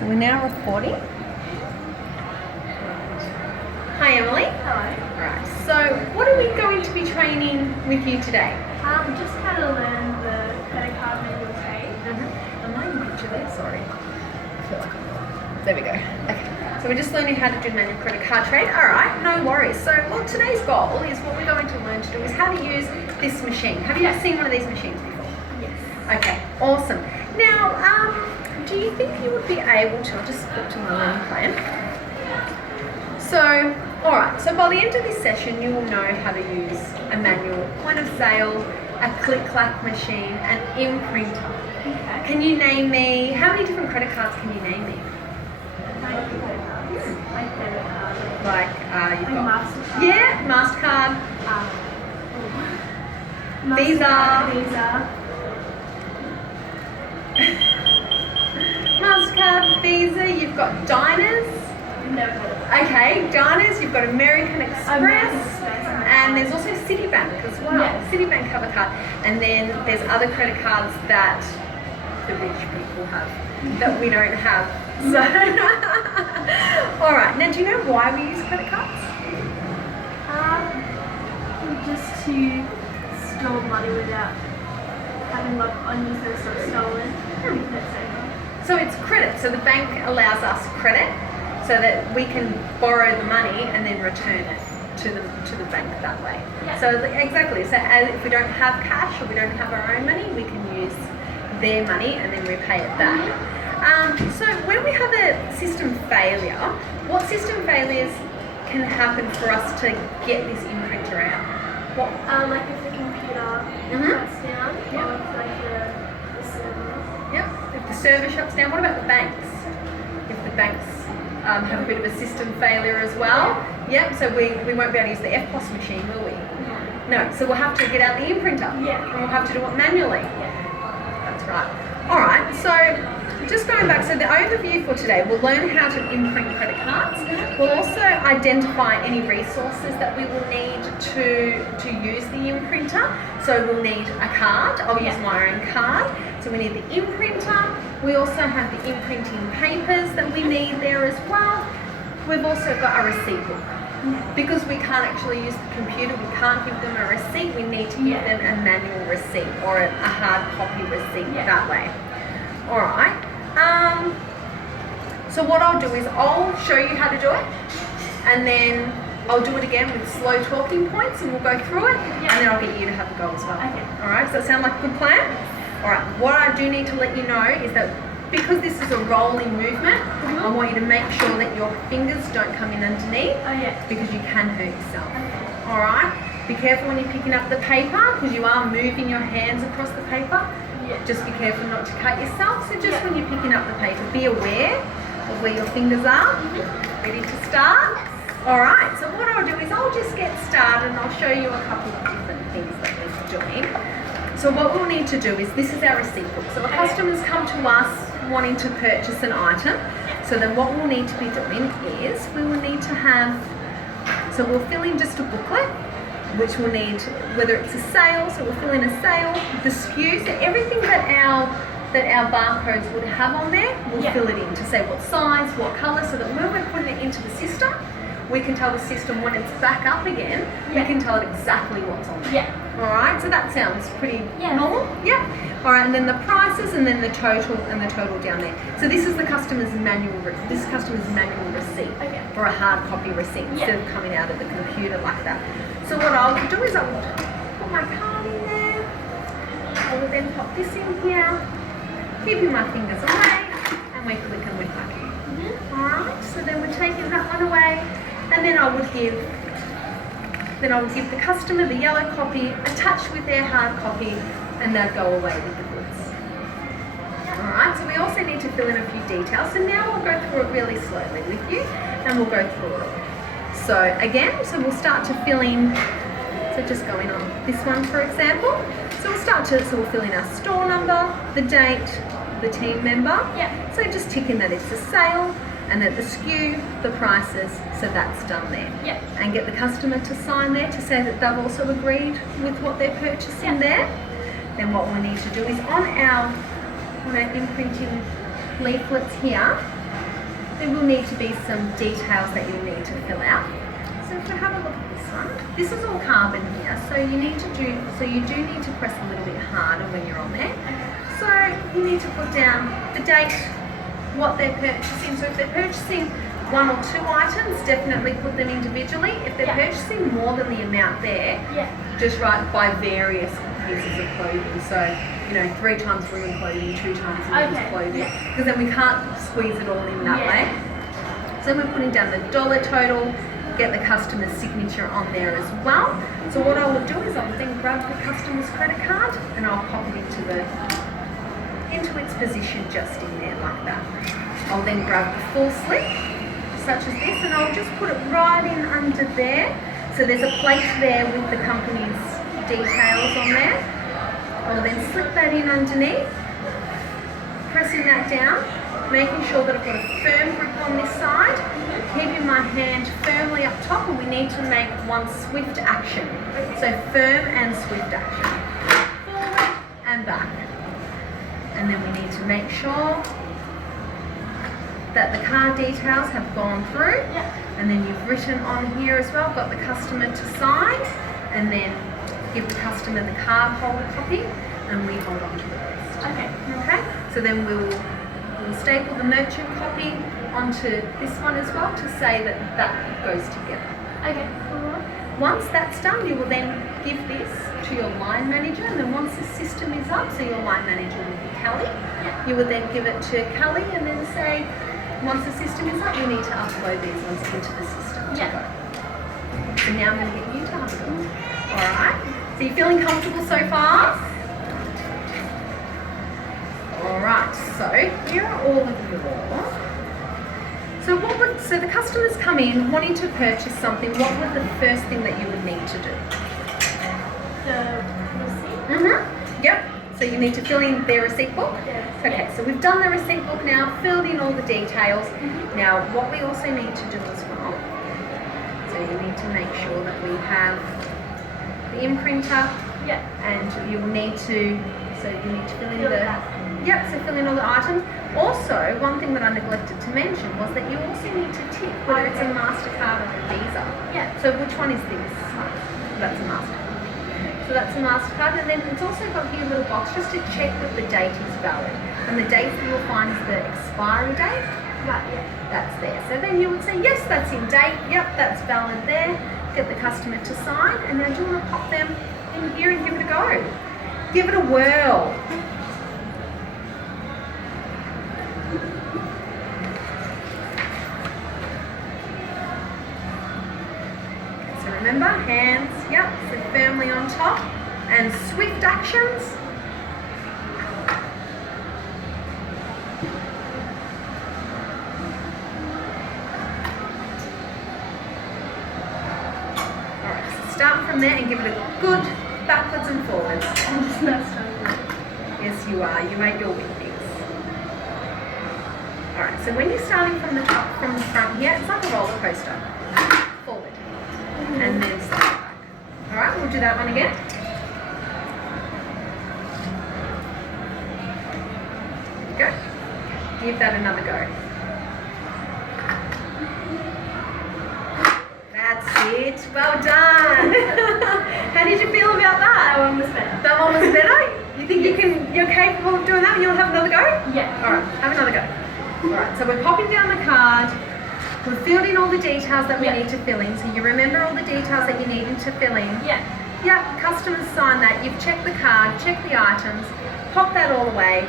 So we're now recording. Hi Emily. Hello. Alright, so what are we going to be training with you today? Just how to learn the credit card manual trade. I'm not even picture there, sorry. I feel like there we go. Okay. So we're just learning how to do manual credit card trade. Alright, no worries. So today's goal is what we're going to learn to do is how to use this machine. Have you seen one of these machines before? Yes. Okay, awesome. Now, do you think you would be able to, I'll just flip to my learning plan. So, alright, so by the end of this session you will know how to use a manual point of sale, a click-clack machine, an imprinter. Okay. Can you name me, how many different credit cards can you name me? My credit cards. My credit card. Like, you've got... MasterCard. Yeah, MasterCard. Visa. MasterCard, Visa, you've got Diners. Never heard of it. Okay, Diners, you've got American Express, and there's also Citibank as well. Yeah. Citibank have a card, and then there's other credit cards that the rich people have that we don't have. So, all right. Now, do you know why we use credit cards? Just to store money without having like unusual stuff stolen. Making it safer. So it's credit. So the bank allows us credit, so that we can borrow the money and then return it to the bank that way. Yeah. So exactly. So if we don't have cash or we don't have our own money, we can use their money and then repay it back. So when we have a system failure, what system failures can happen for us to get this imprinter out? What? Like if the computer shuts down, Yeah. or if like the server. Yep. If the server shuts down, what about the banks? If the banks have a bit of a system failure as well. Yep, so we won't be able to use the FPOS machine, will we? No, so we'll have to get out the imprinter. Yeah. And we'll have to do it manually. That's right. Alright, so just going back, so the overview for today, we'll learn how to imprint credit cards. We'll also identify any resources that we will need to use the imprinter. So we'll need a card. I'll use my own card. So we need the imprinter. We also have the imprinting papers that we need there as well. We've also got a receipt book. Because we can't actually use the computer, we can't give them a receipt, we need to give them a manual receipt or a hard copy receipt that way. Alright. So what I'll do is I'll show you how to do it, and then I'll do it again with slow talking points, and we'll go through it, and then I'll get you to have a go as well. Okay. Alright, does that sound like a good plan? Alright, what I do need to let you know is that because this is a rolling movement, I want you to make sure that your fingers don't come in underneath, because you can hurt yourself. Alright, be careful when you're picking up the paper, because you are moving your hands across the paper. Just be careful not to cut yourself. So just when you're picking up the paper, be aware of where your fingers are. Ready to start? Alright, so what I'll do is I'll just get started and I'll show you a couple of different things that we're doing. So what we'll need to do is, this is our receipt book. So a customer's come to us wanting to purchase an item. So then what we'll need to be doing is, we will need to have, so we'll fill in just a booklet, which we'll need, whether it's a sale, so we'll fill in a sale, the SKU, so everything that our barcodes would have on there, we'll fill it in to say what size, what colour, so that when we're putting it into the system, we can tell the system when it's back up again, we can tell it exactly what's on there. Alright, so that sounds pretty normal? Yeah. Alright, and then the prices, and then the total, and the total down there. So this is the customer's manual receipt, or a hard copy receipt, instead of coming out of the computer like that. So what I'll do is I'll put my card in there, I will then pop this in here, keeping my fingers away, and we're clicking with my key. Alright, so then we're taking that one away, and then I would give the customer the yellow copy attached with their hard copy, and they'll go away with the goods. Alright, so we also need to fill in a few details, so now we'll go through it really slowly with you, and we'll go through it all. So again, so we'll start to fill in, so just going on this one for example, so we'll fill in our store number, the date, the team member, so just tick in that it's a sale, and that the SKU, the prices, so that's done there. And get the customer to sign there to say that they've also agreed with what they're purchasing there. Then what we need to do is on our imprinting leaflets here, there will need to be some details that you'll need to fill out. So if we have a look at this one, this is all carbon here, so you do need to press a little bit harder when you're on there. So you need to put down the date, what they're purchasing. So if they're purchasing 1 or 2 items, definitely put them individually. If they're purchasing more than the amount there, just write by various pieces of clothing. So, 3 times women clothing, 2 times men's clothing, because then we can't squeeze it all in that way. So we're putting down the dollar total, get the customer's signature on there as well. So what I will do is I'll then grab the customer's credit card and I'll pop it into its position just in there like that. I'll then grab the full slip, such as this, and I'll just put it right in under there. So there's a plate there with the company's details on there. I'll then slip that in underneath, pressing that down, making sure that I've got a firm grip on this side, keeping my hand firmly up top, and we need to make one swift action. So firm and swift action. Forward and back. And then we need to make sure that the card details have gone through, and then you've written on here as well, got the customer to sign, and then give the customer the card holder copy, and we hold on to the rest. Okay. So then we'll staple the merchant copy onto this one as well to say that goes together. Once that's done, you will then give this to your line manager, and then once the system is up, so your line manager will be Kelly, you will then give it to Kelly and then say, once the system is up, you need to upload these ones into the system to go. So now I'm going to get you to have a go. Alright, so you feeling comfortable so far? Alright, so here are all of yours. So the customers come in wanting to purchase something, what would the first thing that you would need to do? The receipt? Yep. So you need to fill in their receipt book. Okay, so we've done the receipt book now, filled in all the details. Now what we also need to do as well, so you need to make sure that we have the imprinter, and you'll need to, fill in all the items. Also, one thing that I neglected to mention was that you also need to tick whether it's a MasterCard or a Visa. So which one is this? That's a MasterCard. So that's a MasterCard, and then it's also got here a little box just to check that the date is valid. And the date that you'll find is the expiry date. That's there. So then you would say, yes, that's in date. Yep, that's valid there. Get the customer to sign, and now do you want to pop them in here and give it a go? Give it a whirl. So remember, hands, so firmly on top, and swift actions. Alright, so start from there and give it a good backwards and forwards. I'm just not starting. Yes, you are. You ate your Wheaties. Alright, so when you're starting from the top, from the front here, it's like a roller coaster. Forward. And then slide back. Alright, we'll do that one again. There you go. Give that another go. That's it. Well done. How did you feel about that? That one was better. That one was better? You think you're capable of doing that and you'll have another go? Yeah. Alright, have another go. Alright, so we're popping down the card. We've filled in all the details that we need to fill in. So you remember all the details that you needed to fill in. Yeah, customers sign that. You've checked the card, checked the items, pop that all away.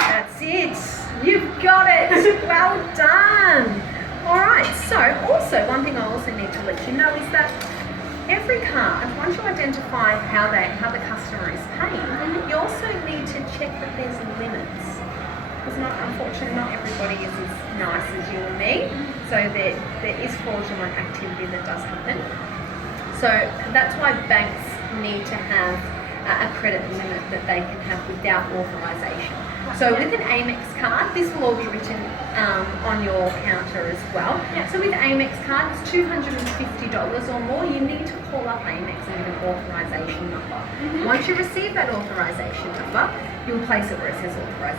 That's it. You've got it. Well done. Alright, so also one thing I also need to let you know is that every card, once you identify how the customer is paying, you also need to check that there's limits. Because unfortunately not everybody is as nice as you and me, so there is fraudulent activity that does happen. So that's why banks need to have a credit limit that they can have without authorisation. So with an Amex card, this will all be written on your counter as well. So with Amex card, it's $250 or more. You need to call up Amex and give an authorisation number. Once you receive that authorisation number, you'll place it where it says authorisation.